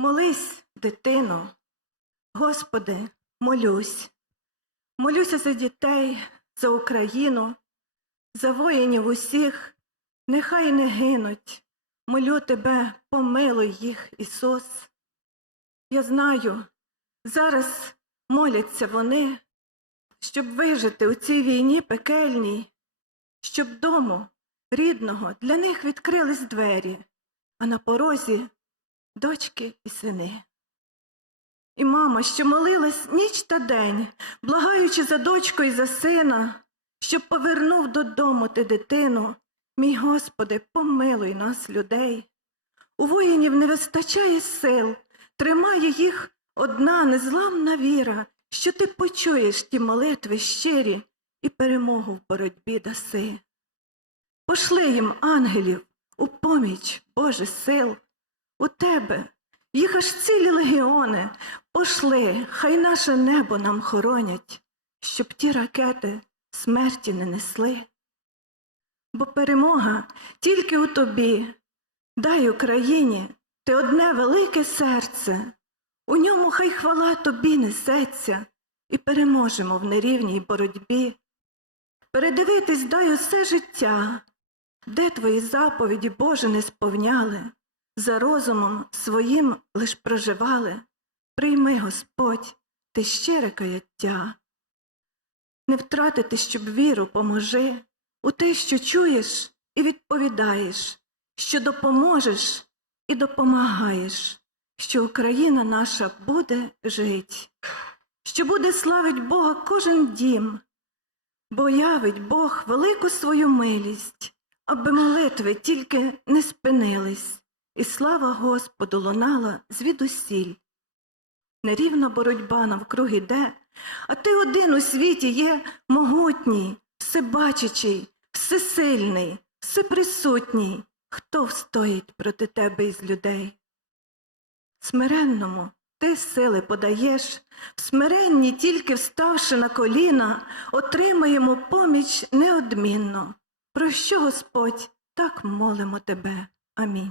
Молись, дитино, Господи, молюсь. Молюся за дітей, за Україну, за воїнів усіх, нехай не гинуть. Молю тебе, помилуй їх, Ісус. Я знаю, зараз моляться вони, щоб вижити у цій війні пекельній, щоб дому рідного для них відкрились двері, а на порозі дочки і сини. І мама, що молилась ніч та день, благаючи за дочку і за сина, щоб повернув додому ти дитину, мій Господи, помилуй нас, людей. У воїнів не вистачає сил, тримає їх одна незламна віра, що ти почуєш ті молитви щирі і перемогу в боротьбі даси. Пошли їм ангелів у поміч Боже сил, у тебе. Їх аж цілі легіони, пошли, хай наше небо нам хоронять, щоб ті ракети смерті не несли. Бо перемога тільки у тобі, дай Україні ти одне велике серце, у ньому хай хвала тобі несеться, і переможемо в нерівній боротьбі. Передивитись дай усе життя, де твої заповіді, Боже, не сповняли, за розумом своїм лиш проживали. Прийми, Господь, ти щире каяття. Не втратити, щоб віру поможи у те, що чуєш і відповідаєш, що допоможеш і допомагаєш, що Україна наша буде жить, що буде славить Бога кожен дім, бо явить Бог велику свою милість, аби молитви тільки не спинились, і слава Господу лунала звідусіль. Нерівна боротьба навкруг іде, а ти один у світі є могутній, всебачачий, всесильний, всеприсутній. Хто встоїть проти тебе із людей? Смиренному ти сили подаєш, в смиренні, тільки вставши на коліна, отримаємо поміч неодмінно. Про що, Господь, так молимо тебе. Амінь.